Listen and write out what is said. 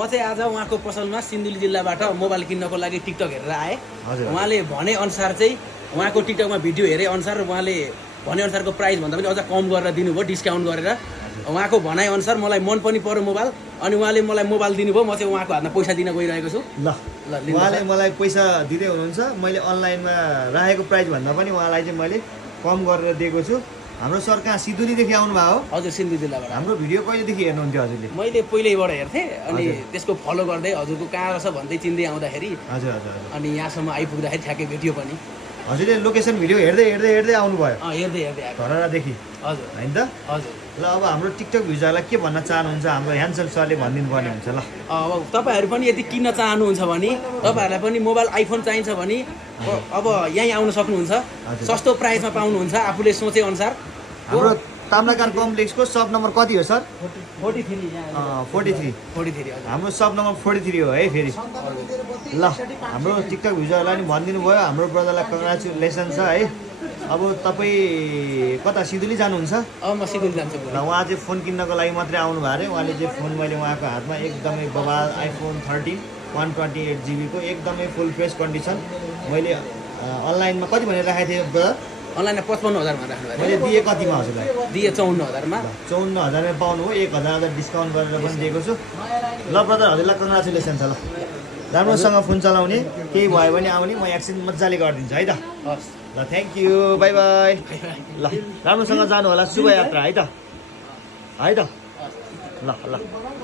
म चाहिँ आज उहाँको पसलमा सिन्धुली जिल्लाबाट मोबाइल किन्नको लागि टिकटक हेरेर आएँ। उहाँले भने अनुसार चाहिँ उहाँको टिकटकमा भिडियो हेरे अनुसार उहाँले भने अनुसारको प्राइस भन्दा पनि अझ कम गरेर दिनुभयो, डिस्काउन्ट गरेर। उहाँको भनाइ अनुसार मलाई मन पनि पर्यो मोबाइल, अनि उहाँले मलाई मोबाइल दिनुभयो। म चाहिँ उहाँको हातमा पैसा दिन गइरहेको छु। ल उहाँले मलाई पैसा दिँदै हुनुहुन्छ। मैले अनलाइनमा राखेको प्राइस भन्दा पनि उहाँलाई चाहिँ मैले कम गरेर दिएको छु। हाम्रो सर कहाँ सिन्धुलीदेखि आउनुभयो हो? हजुर, सिन्धुली जिल्लाबाट। हाम्रो भिडियो कहिलेदेखि हेर्नुहुन्थ्यो हजुरले? मैले पहिल्यैबाट हेर्थेँ, अनि त्यसको फलो गर्दै हजुरको कहाँ रहेछ भन्दै चिन्दै आउँदाखेरि हजुर हजुर हजुर अनि यहाँसम्म आइपुग्दाखेरि ठ्याक्कै भेट्यो पनि। हजुरले लोकेसन भिडियो हेर्दै हेर्दै हेर्दै आउनुभयो हेर्दै हेर्दै आएको। धरारादेखि हजुर होइन त? हजुर। ल अब हाम्रो टिकटक भ्युजरलाई के भन्न चाहनुहुन्छ? हाम्रो ह्यान्सल सरले भनिदिनु पर्ने हुन्छ। ल अब तपाईँहरू पनि यदि किन्न चाहनुहुन्छ भने, तपाईँहरूलाई पनि मोबाइल आइफोन चाहिन्छ भने अब यहीँ आउन सक्नुहुन्छ। सस्तो प्राइसमा पाउनुहुन्छ आफूले सोचे अनुसार। हाम्रो ताम्राकार कम्प्लेक्सको सब नम्बर कति हो सर? 43। 43 हाम्रो सब नम्बर 43 हो है। फेरि ल हाम्रो टिकटक भ्युजरलाई नि भनिदिनु भयो। हाम्रो ब्रदरलाई कङ्ग्रेचुलेसन छ है। अब तपाईँ कता सिन्धुली जानुहुन्छ? अब म सिन्धुली जान्छु। र उहाँ चाहिँ फोन किन्नको लागि मात्रै आउनु भयो अरे। उहाँले चाहिँ फोन मैले उहाँको हातमा एकदमै बबाल आइफोन 13 128 GB को एकदमै फुल फ्रेस कन्डिसन मैले अनलाइनमा कति भनेर राखेको थिएँ ब्रदर? अनलाइनमा 55,000मा राख्नु मैले दिएँ कतिमा हजुरलाई? दिए 54,000मा। 54,000मा पाउनु हो। 1,000 डिस्काउन्ट गरेर पनि दिएको छु। ल ब्रदर हजुरलाई कङ्ग्रेचुलेसन छ। ल राम्रोसँग फोन चलाउने, केही भयो भने आउने, म एक्सचेन्ज मजाले गरिदिन्छु है त। हस्, ल थ्याङ्क यू, बाई बाई। ल राम्रोसँग जानु होला, शुभ यात्रा है त। है त। ल ल